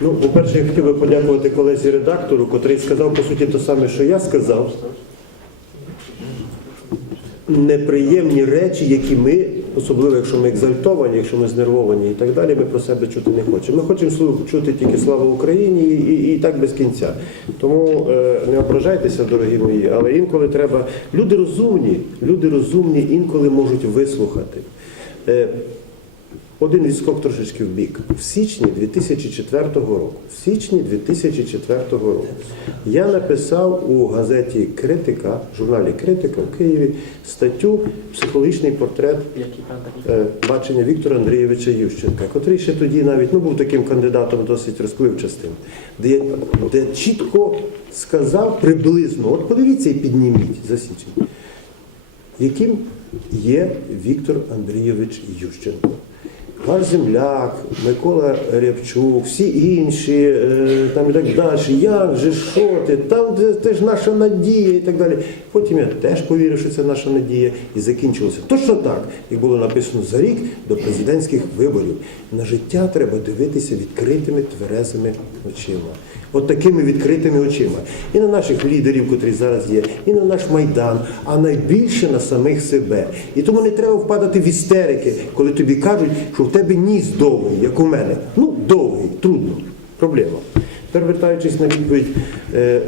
Ну, по-перше, я хотів би подякувати колезі редактору, котрий сказав по суті те саме, що я сказав. Неприємні речі, які ми, особливо якщо ми екзальтовані, якщо ми знервовані і так далі, ми про себе чути не хочемо. Ми хочемо чути тільки слава Україні і, і, і так без кінця. Тому е, не ображайтеся, дорогі мої, але інколи треба. Люди розумні, люди розумні інколи можуть вислухати. Е, один відскок трошечки в бік. В січні 2004 року, в січні 2004 року я написав у газеті Критика, журналі Критика в Києві статтю Психологічний портрет е, бачення Віктора Андрійовича Ющенка, котрий ще тоді навіть ну, був таким кандидатом досить розпливчастим, де, я- де чітко сказав приблизно, от подивіться і підніміть за січень, яким є Віктор Андрійович Ющенко. Ваш земляк, Микола Рябчук, всі інші, е, там і так далі. Як же, що ти? Там де ти ж наша надія і так далі. Потім я теж повірив, що це наша надія, і закінчилося точно так, як було написано за рік до президентських виборів. На життя треба дивитися відкритими тверезими очима. От такими відкритими очима. І на наших лідерів, котрі зараз є, і на наш майдан, а найбільше на самих себе. І тому не треба впадати в істерики, коли тобі кажуть, що в тебе ніс довгий, як у мене. Ну, довгий, трудно, проблема. Тепер вертаючись на відповідь, е, е,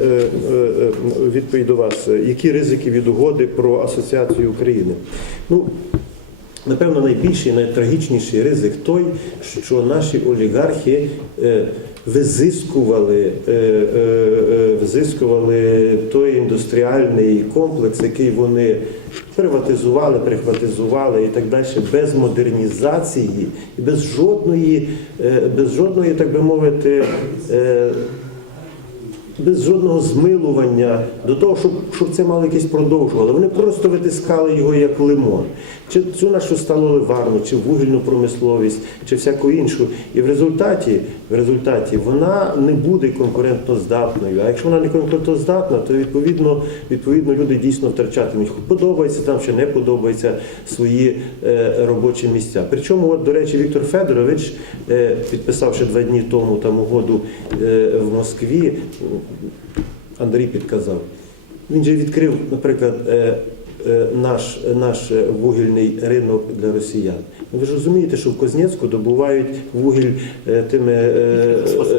е, відповідь до вас, які ризики від угоди про асоціацію України? Ну, Напевно, найбільший, найтрагічніший ризик той, що наші олігархи визискували, е, е, е, визискували той індустріальний комплекс, який вони приватизували, прихватизували і так далі, без модернізації і без жодної, без жодної, так би мовити, без жодного змилування до того, щоб, щоб це мало якесь продовжувало. Вони просто витискали його як лимон. Чи цю нашу сталоливарну, чи вугільну промисловість, чи всяку іншу. І в результаті, в результаті вона не буде конкурентноздатною. А якщо вона не конкурентноздатна, то відповідно, відповідно люди дійсно втрачатимуть. Подобається там чи не подобається свої е, робочі місця. Причому, от, до речі, Віктор Федорович, е, підписавши два дні тому там угоду е, в Москві, Андрій підказав. Він же відкрив, наприклад, наш, наш е, вугільний ринок для росіян. Ви ж розумієте, що в Кознецьку добувають вугіль тим тими е,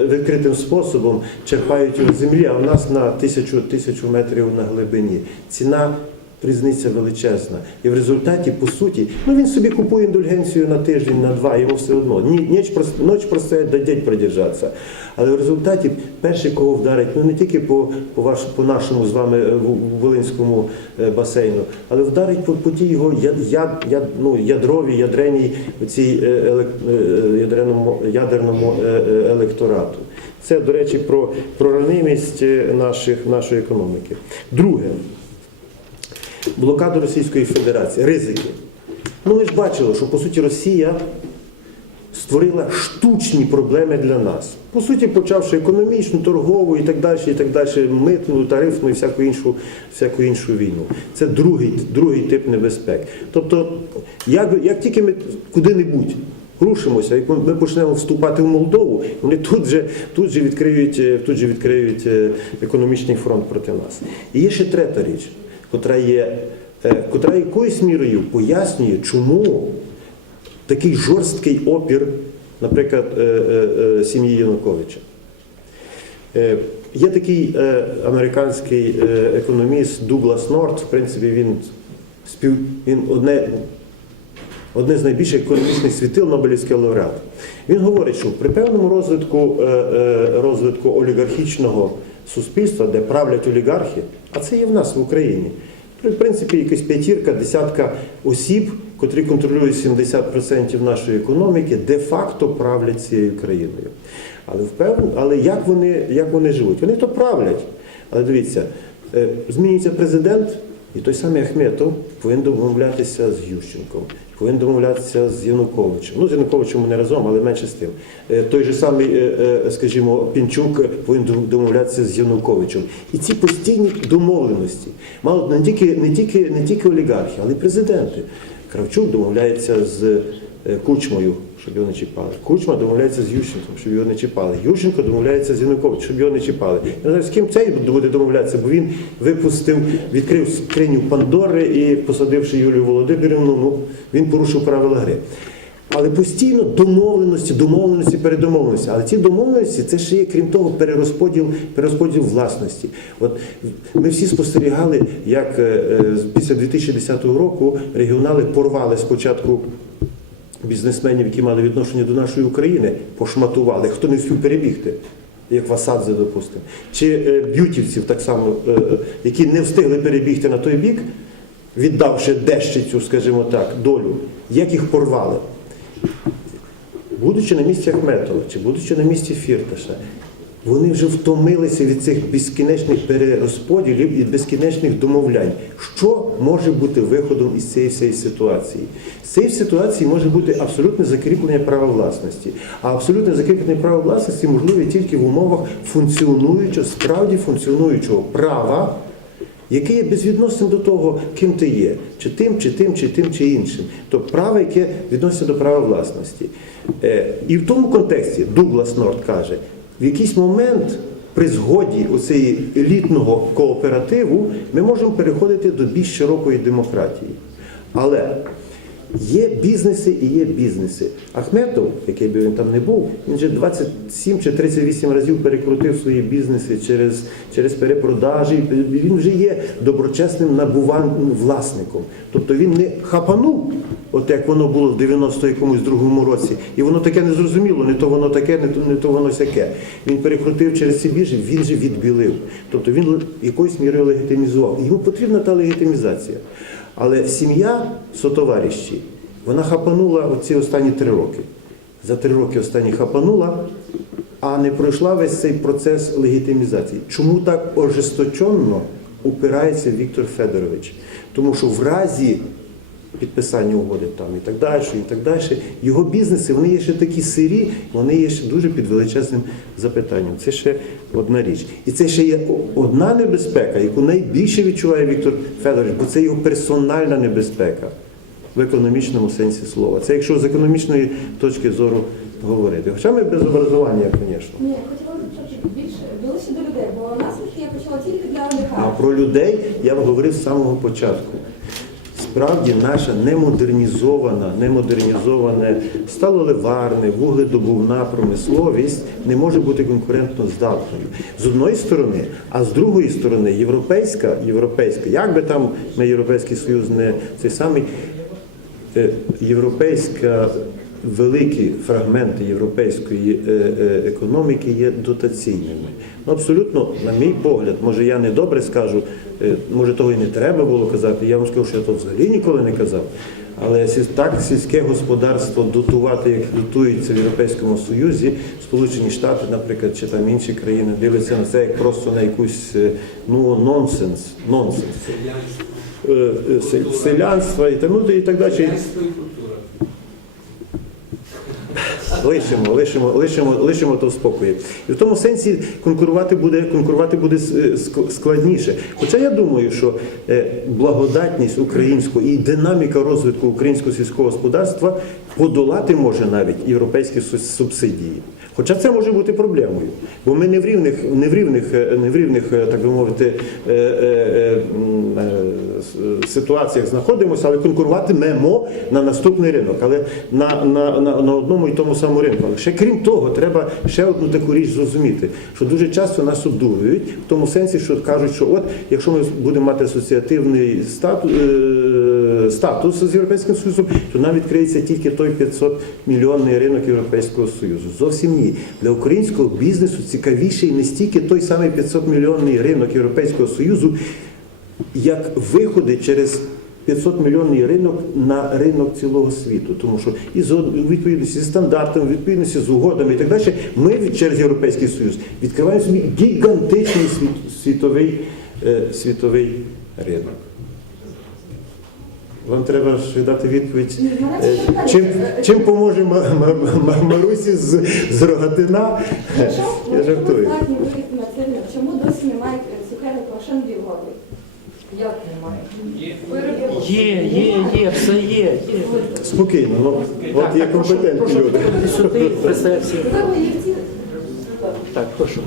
відкритим способом, черпають його з землі, а в нас на тисячу, тисячу метрів на глибині. Ціна різниця величезна. І в результаті, по суті, ну він собі купує індульгенцію на тиждень, на два, йому все одно. Ні, ніч, ноч простоять, дадять продержатися. Але в результаті перший, кого вдарить, ну не тільки по, по, ваш, по нашому з вами е, Волинському е, басейну, але вдарить по, по тій його я, я, ну, ядровій, ядреній цій е, елек- е, ядреному, ядерному електорату. Це, до речі, про, про ранимість наших, нашої економіки. Друге, блокаду Російської Федерації, ризики. Ну ви ж бачили, що по суті Росія створила штучні проблеми для нас. По суті, почавши економічну, торгову і так далі, і так далі, митну, тарифну і всяку іншу, всяку іншу війну. Це другий, другий тип небезпек. Тобто, як, як тільки ми куди-небудь рушимося, як ми ми почнемо вступати в Молдову, вони тут же, тут же, відкриють, тут же відкриють е, економічний фронт проти нас. І є ще третя річ, котра є, е, котра якоюсь мірою пояснює, чому такий жорсткий опір, наприклад, е, е, сім'ї Януковича. Є такий американський економіст Дуглас Норт, в принципі, він, спів, він одне, одне з найбільших економічних світил Нобелівський лауреат. Він говорить, що при певному розвитку, розвитку олігархічного суспільства, де правлять олігархи, а це є в нас в Україні. В принципі, якась п'ятірка, десятка осіб, котрі контролюють 70% нашої економіки, де-факто правлять цією країною. Але впевнено, але як вони, як вони живуть? Вони то правлять. Але дивіться, е, змінюється президент, і той самий Ахметов повинен домовлятися з Ющенком, повинен домовлятися з Януковичем. Ну, з Януковичем не разом, але менше з тим. Е, Той же самий, е, е, скажімо, Пінчук повинен домовлятися з Януковичем. І ці постійні домовленості, мало не тільки, не тільки, не тільки олігархи, але й президенти. Кравчук домовляється з Кучмою, щоб його не чіпали. Кучма домовляється з Ющенком, щоб його не чіпали. Ющенко домовляється з Януковичем, щоб його не чіпали. Я не знаю, з ким цей буде домовлятися, бо він випустив, відкрив скриню Пандори і посадивши Юлію Володимирівну, ну, він порушив правила гри. Але постійно домовленості, домовленості, передомовленості. Але ці домовленості це ще є, крім того, перерозподіл, перерозподіл власності. От ми всі спостерігали, як е, е, після 2010 року регіонали порвали спочатку бізнесменів, які мали відношення до нашої України, пошматували, хто не встиг перебігти. Як Васадзе, допустимо, чи е, б'ютівців так само, е, е, які не встигли перебігти на той бік, віддавши дещицю, скажімо так, долю, як їх порвали будучи на місці Ахметова чи будучи на місці Фірташа, вони вже втомилися від цих безкінечних перерозподілів і безкінечних домовлянь. Що може бути виходом із цієї всієї ситуації? З цієї ситуації може бути абсолютне закріплення права власності. А абсолютне закріплення права власності можливе тільки в умовах функціонуючого, справді функціонуючого права яке є безвідносним до того, ким ти є, чи тим, чи тим, чи тим, чи іншим. Тобто право, яке відноситься до права власності. Е, І в тому контексті Дуглас Норд каже, в якийсь момент при згоді оцеї елітного кооперативу ми можемо переходити до більш широкої демократії. Але Є бізнеси і є бізнеси. Ахметов, який би він там не був, він вже 27 чи 38 разів перекрутив свої бізнеси через, через перепродажі. Він вже є доброчесним набуваним власником. Тобто він не хапанув, от як воно було в 90 якомусь другому році, і воно таке не зрозуміло, не то воно таке, не то, не то воно сяке. Він перекрутив через ці біржі, він же відбілив. Тобто він якоюсь мірою легітимізував. Йому потрібна та легітимізація. Але сім'я сотоваріщі, вона хапанула оці останні три роки. За три роки останні хапанула, а не пройшла весь цей процес легітимізації. Чому так ожесточенно упирається Віктор Федорович? Тому що в разі підписання угоди там і так далі, і так далі, його бізнеси вони є ще такі сирі, вони є ще дуже під величезним запитанням. Це ще одна річ. І це ще є одна небезпека, яку найбільше відчуває Віктор Федорович, бо це його персональна небезпека в економічному сенсі слова. Це якщо з економічної точки зору говорити. Хоча ми без образування, звісно. Ні, хотіла більше ближче до людей, бо наслідки я почала тільки для А про людей я вам говорив з самого початку. Справді наша немодернізована, немодернізоване сталоливарне, вугледобувна промисловість не може бути конкурентно здатною. З одної сторони, а з другої сторони, європейська, європейська, як би там ми Європейський Союз не цей самий е, європейська. Великі фрагменти європейської е, е, економіки є дотаційними. Ну, абсолютно, на мій погляд, може я не добре скажу, е, може того і не треба було казати. Я вам скажу, що я то взагалі ніколи не казав. Але так сільське господарство дотувати, як дотується в Європейському Союзі, Сполучені Штати, наприклад, чи там інші країни дивляться на це як просто на якусь ну нонсенс. нонсенс. Селянство і так, ну, і так далі. Лишимо, лишимо, лишимо, лишимо то в спокої. І в тому сенсі конкурувати буде, конкурувати буде ск- складніше. Хоча я думаю, що е, благодатність українського і динаміка розвитку українського сільського господарства подолати може навіть європейські су- субсидії. Хоча це може бути проблемою, бо ми не в рівних, не в рівних, е, не в рівних, е, так би мовити, е, е, е, е, ситуаціях знаходимося, але конкуруватимемо на наступний ринок, але на, на, на, на одному і тому самому ринку. Але ще крім того, треба ще одну таку річ зрозуміти, що дуже часто нас обдурюють в тому сенсі, що кажуть, що от якщо ми будемо мати асоціативний статус, е, статус з Європейським Союзом, то нам відкриється тільки той 500 мільйонний ринок Європейського Союзу. Зовсім ні. Для українського бізнесу цікавіший не стільки той самий 500 мільйонний ринок Європейського Союзу, як виходи через 500 мільйонний ринок на ринок цілого світу, тому що і з відповідності зі стандартами, відповідності з угодами і так далі, ми через Європейський Союз відкриваємо собі гігантичний світ- світовий, е, світовий ринок. Вам треба ж дати відповідь, е, чим, чим поможе Ма- Ма- Ма- Марусі з, з Рогатина. Я жартую. здатні вийти на цей ринок, чому досі немає цукерних машин в Європі? Як немає? Є, є, є, все є. є. Спокійно, ну от є так, компетентні прошу люди. приходити сюди. Сказали, Так, прошу.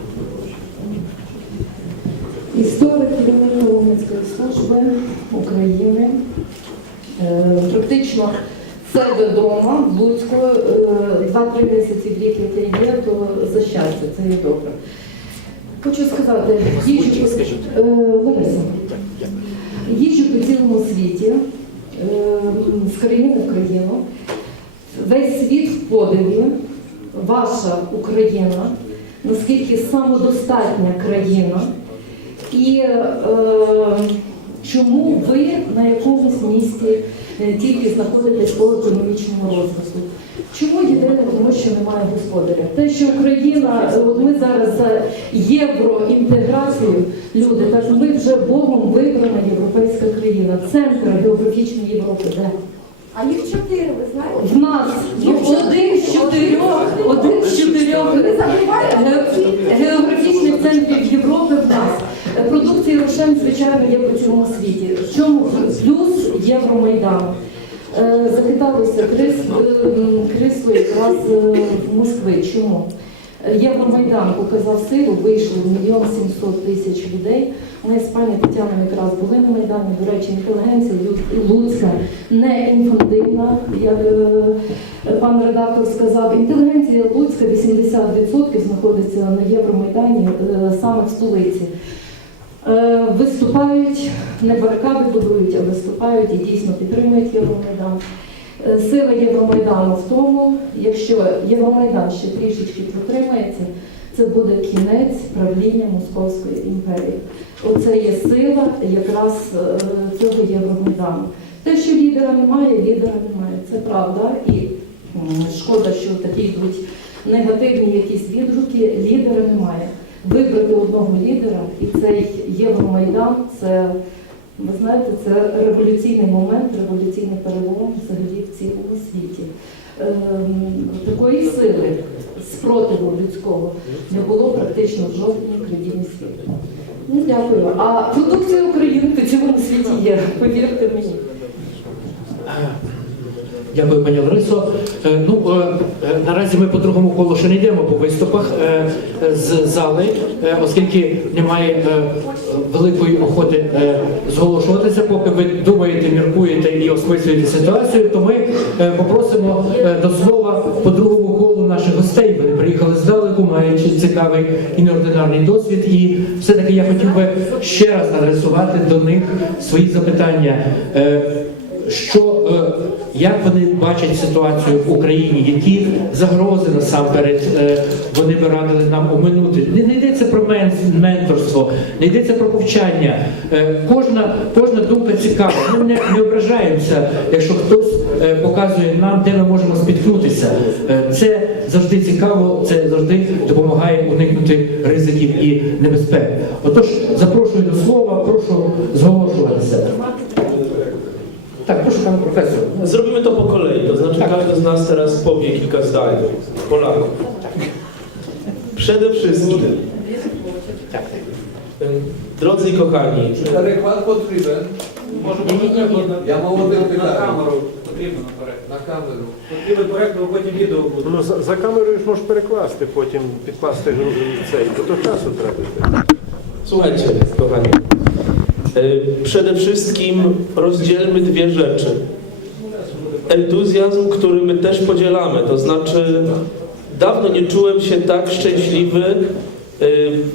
Історик керівник Коломийської служби України. Е, Практично це вдома в Луцьку. Е, Два-три місяці в рік, яке є, то за щастя, це є добре. Хочу сказати, їжджу, е, Лариса, їжджу по цілому світі, е, з країни в країну. Весь світ в подиві, ваша Україна, наскільки самодостатня країна, і е, чому ви на якомусь місці е, тільки знаходитесь по економічному розвитку? Чому єдине, тому що немає господаря? Те, що Україна, е, от ми зараз за євроінтеграцію, люди, так ми вже Богом вибрана європейська країна, центр географічної Європи. Де? А їх чотири, ви знаєте? В нас ну, один з чотирьох, один з чотирьох географічних центрів Європи в нас. Продукція Рошен, звичайно, є по цьому світі. В чому плюс Євромайдану? Е, Закидалося е, якраз е, в Москви. Чому? Євромайдан показав силу, вийшло мільйон сімсот тисяч людей. Ми з пані Тетяною якраз були на Майдані. До речі, інтелігенція Луцька не інфантильна, як пан редактор сказав. Інтелігенція Луцька 80% знаходиться на Євромайдані саме в столиці. Е, Виступають, не барикади будують, а виступають і дійсно підтримують Євромайдан. Е, Сила Євромайдану в тому, якщо Євромайдан ще трішечки протримається, це буде кінець правління Московської імперії. Оце є сила якраз е, цього Євромайдану. Те, що лідера немає, лідера немає. Це правда. І шкода, що такі йдуть негативні якісь відгуки. Лідера немає. Вибрати одного лідера і цей Євромайдан це. Ви знаєте, це революційний момент, революційний перелом взагалі в цілому світі. Ем, такої сили спротиву людського не було практично в жодній країні світу. Ну, дякую. А продукція України по цілому світі є, повірте мені. Дякую, пані Ларисо. Е, Ну, е, е, наразі ми по другому колу ще не йдемо по виступах з зали, оскільки немає великої охоти зголошуватися, поки ви думаєте, міркуєте і осмислюєте ситуацію, то ми попросимо до слова по другому колу наших гостей. Вони приїхали здалеку, маючи цікавий і неординарний досвід. І все-таки я хотів би ще раз адресувати до них свої запитання. Що як вони бачать ситуацію в Україні, які загрози насамперед е, вони би радили нам оминути. Не, не йдеться про менторство, не йдеться про повчання. Е, кожна, кожна думка цікава. Ми не, не ображаємося, якщо хтось е, показує нам, де ми можемо спіткнутися. Це завжди цікаво, це завжди допомагає уникнути ризиків і небезпек. Отож, запрошую до слова, прошу зголошуватися. Так, proszę pana profesor. Zrobimy to po kolei, to znaczy każdy z nas teraz powie kilka zdań. Polaków. Przede wszystkim, Tak. em, drodzy i kochani, Переклад потрібен. Може бути Я молодий на питаю. камеру потрібно наперед. На камеру. Потрібен проект, бо потім відео буде. Ну, за, за камерою ж можеш перекласти, потім підкласти гру- цей, бо то часу треба. słuchajcie, kochani. E, Przede wszystkim rozdzielmy dwie rzeczy. Entuzjazm, który my też podzielamy, to znaczy dawno nie czułem się tak szczęśliwy, e,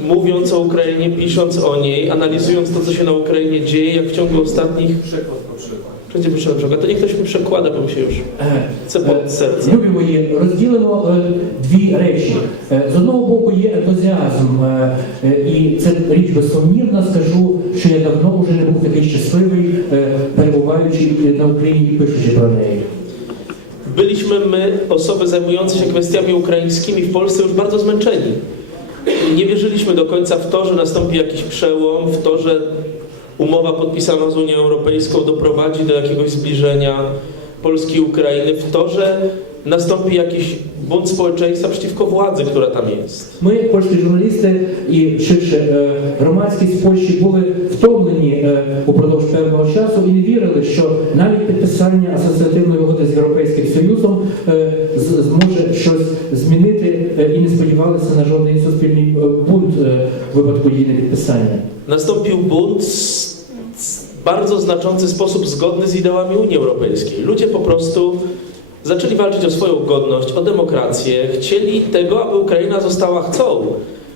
mówiąc o Ukrainie, pisząc o niej, analizując to, co się na Ukrainie dzieje, jak w ciągu ostatnich Приклад потрібен. Przecież proszę na przykład, to niech ktoś mi przekłada, bo mi się już Е, chce pod serce. Любі мої, розділимо е, дві речі. Е, З одного боку є ентузіазм, е, е, і це річ безсумнівна. Скажу, що я давно вже не був такий щасливий, е, перебуваючи на Україні і пишучи про неї. Byliśmy my, osoby zajmujące się kwestiami ukraińskimi w Polsce, już bardzo zmęczeni. Nie wierzyliśmy do końca w to, że nastąpi jakiś przełom, w to, że umowa podpisana z Unią Europejską doprowadzi do jakiegoś zbliżenia Polski i Ukrainy, w to, że nastąpi jakiś bunt społeczeństwa przeciwko władzy, która tam jest. Ми, польські журналісти і ширше е, громадськість в Польщі були втомлені е, упродовж певного часу і не вірили, що навіть підписання асоціативної угоди з Європейським Союзом е, з- зможе щось змінити е, і не сподівалися на жодний суспільний е, бунт е, в випадку її непідписання. Nastąpił bunt s- s- w bardzo znaczący sposób zgodny z ideałami Unii Europejskiej. Ludzie po prostu zaczęli walczyć o swoją godność, o demokrację, chcieli tego, aby Ukraina została, chcą,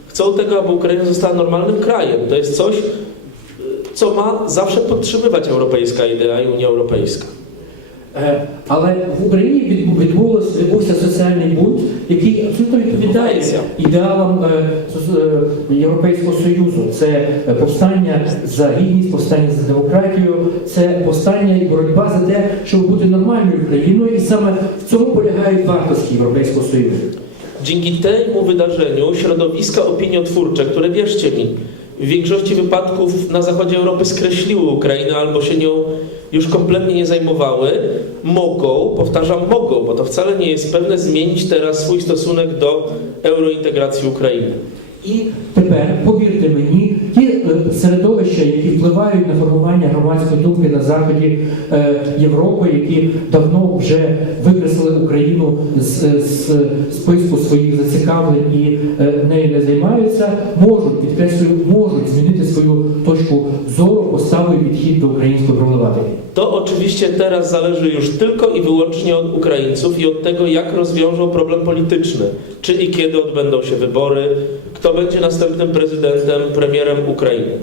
chcą tego, aby Ukraina została normalnym krajem. To jest coś, co ma zawsze podtrzymywać europejska idea i Unia Europejska. Е, Але в Україні від- відбувся соціальний бунт, який абсолютно відповідає ідеалам е, е, Європейського Союзу. Це повстання за гідність, повстання за демократію, це повстання і боротьба за те, щоб бути нормальною країною, і саме в цьому полягають вартості Європейського Союзу. Dzięki temu wydarzeniu środowiska opiniotwórcze, które wierzcie mi, w większości wypadków na zachodzie Europy skreśliły Ukrainę albo się nią już kompletnie nie zajmowały, mogą, powtarzam, mogą, bo to wcale nie jest pewne, zmienić teraz swój stosunek do eurointegracji Ukrainy. І тепер, повірте мені, ті е, середовища, які впливають на формування громадської думки на заході е, Європи, які давно вже викреслили Україну з, з списку своїх зацікавлень і е, нею не займаються, можуть підкреслюю, можуть змінити свою точку зору, і підхід до української проблематики. To oczywiście teraz zależy już tylko i wyłącznie od Ukraińców i od tego, jak rozwiążą problem polityczny. Czy i kiedy odbędą się wybory, kto będzie następnym prezydentem, premierem Ukrainy.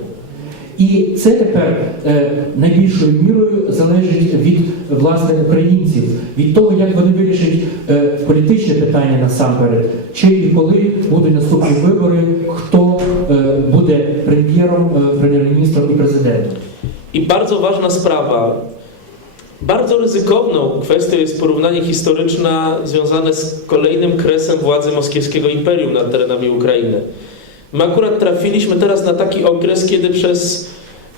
І це тепер е, найбільшою мірою залежить від власне українців, від того, як вони вирішать е, політичне питання насамперед, чи і коли будуть наступні вибори, хто de premierą, e, premierministrą i prezydentem. I bardzo ważna sprawa. Bardzo ryzykowną kwestią jest porównanie historyczne związane z kolejnym kresem władzy moskiewskiego imperium nad terenami Ukrainy. My akurat trafiliśmy teraz na taki okres, kiedy przez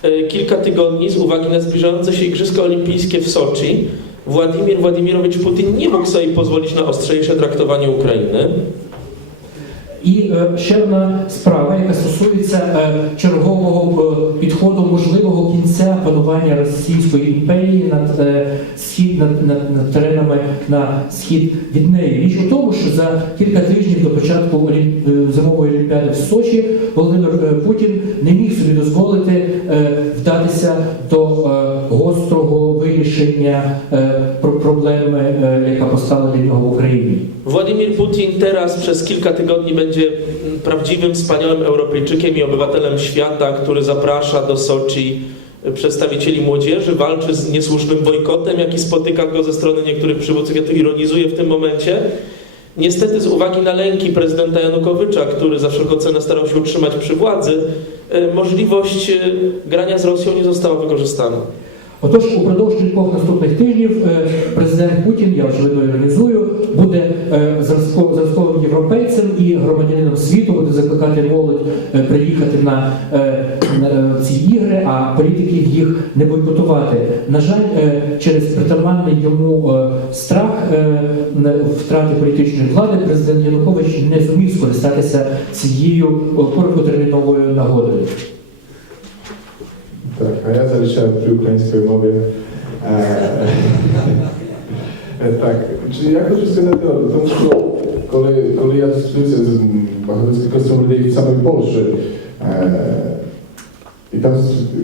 e, kilka tygodni z uwagi na zbliżające się Igrzyska Olimpijskie w Soczi Władimir Władimirowicz Putin nie mógł sobie pozwolić na ostrzejsze traktowanie Ukrainy. І е, ще одна справа, яка стосується е, чергового е, підходу можливого кінця панування Російської імперії над схід над, над, над теренами на схід від неї. Річ у тому, що за кілька тижнів до початку зимової олімпіади в Сочі Володимир Путін не міг собі дозволити вдатися до гострого вирішення е, про- проблеми, е, яка постала для нього в Україні. Władimir Putin teraz przez kilka tygodni będzie mm, prawdziwym, wspaniałym Europejczykiem i obywatelem świata, który zaprasza do Soczi y, przedstawicieli młodzieży, walczy z niesłusznym bojkotem, jaki spotyka go ze strony niektórych przywódców. Ja to ironizuję w tym momencie. Niestety z uwagi na lęki prezydenta Janukowycza, który za wszelką cenę starał się utrzymać przy władzy, y, możliwość y, grania z Rosją nie została wykorzystana. Отож, упродовж кількох наступних тижнів е, президент Путін, я очевидно іронізую, буде е, зразко- зразковим європейцем і громадянином світу, буде закликати молодь е, приїхати на, на, ці ігри, а політиків їх не бойкотувати. На жаль, через притаманний йому страх втрати політичної влади, президент Янукович не зумів скористатися цією короткотерміновою нагодою. Tak, a ja zaliczałem przy ukraińskiej mowie. E, tak, czyli jako wszystko na to, тому що коли, коли я зустрівся з багатьом кількістю людей в самій Польщі, е, і там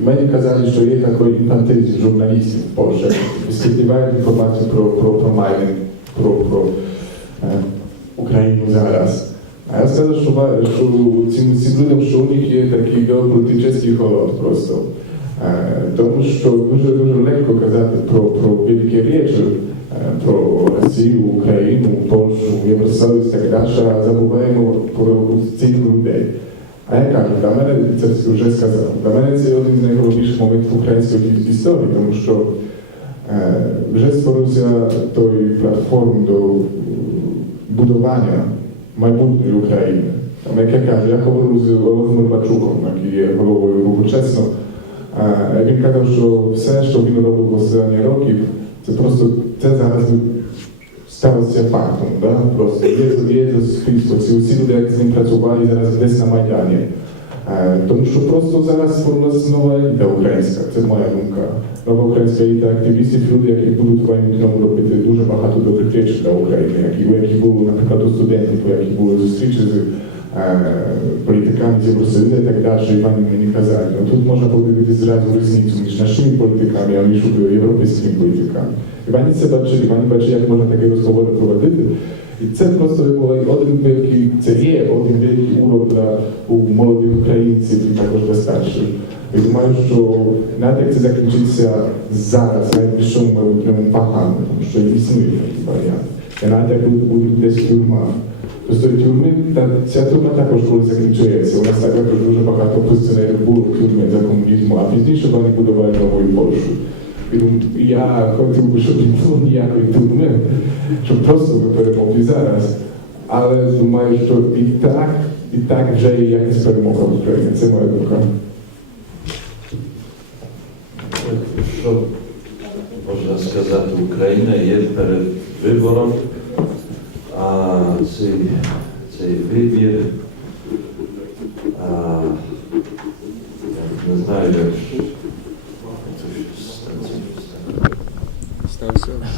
мені казали, що є такий інфантилізм журналістів в Польщі, висвітлюють інформацію про, про, про Майдан, про, про е, Україну зараз. А я сказав, що, ва- що цим, цим людям, що у них Е, Тому що дуже дуже легко казати про, про великі речі, е, про Росію, Україну, Польщу, Євросоюз так далі, а забуваємо про цих людей. А я кажу, для мене це вже сказав. Для мене це один з найголовніших моментів української історії, тому що е, вже створився той платформ до будування майбутньої України. Там, як я кажу, я говорив з Володимиром Бачуком, який є головою руху чесно. Він казав, що все, що він робив останні років, це просто це зараз сталося фактом. Да? Просто Єсус, Єсус Христос, і усі люди, які з ним працювали зараз десь на Майдані. Тому що просто зараз у нова еліта українська, це моя думка. Нова українська еліта активістів, люди, які будуть в майбутньому робити дуже багато добрих речей для України, які, які були, наприклад, у студентів, які були зустрічі е, політиками з Євросоюзу і так далі, і вони мені казали, ну тут можна подивитися зразу різницю між нашими політиками, а між європейськими політиками. І вони це бачили, вони бачили, як можна такі розговори проводити. І це просто один великий, це є один великий урок для у молодих українців і також для старших. І думаю, що навіть це закінчиться зараз, найближчому майбутньому погано, тому що існує такий варіант. І навіть як буде десь тюрма. Просто тюрми, та, ця тюрма також коли закінчується. У нас також дуже багато опозиціонерів було в тюрмі за комунізму, а пізніше вони будували нову Польщу. І дум- Я хотів би, щоб не було ніякої тюрми, щоб просто ви перемогли зараз. Але думаю, що і так, і так вже є якась перемога в Україні. Це моя думка. Що можна сказати, Україна є перед вибором, а цей, цей вибір, а, я не знаю, як ж-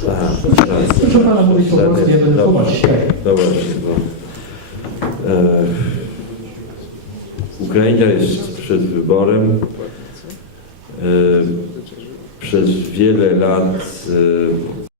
Ага, так. Proszę pana mówić po prostu, ja będę tłumaczyć. się. No właśnie, bo e, Ukraina jest przed wyborem. E, przez wiele lat e,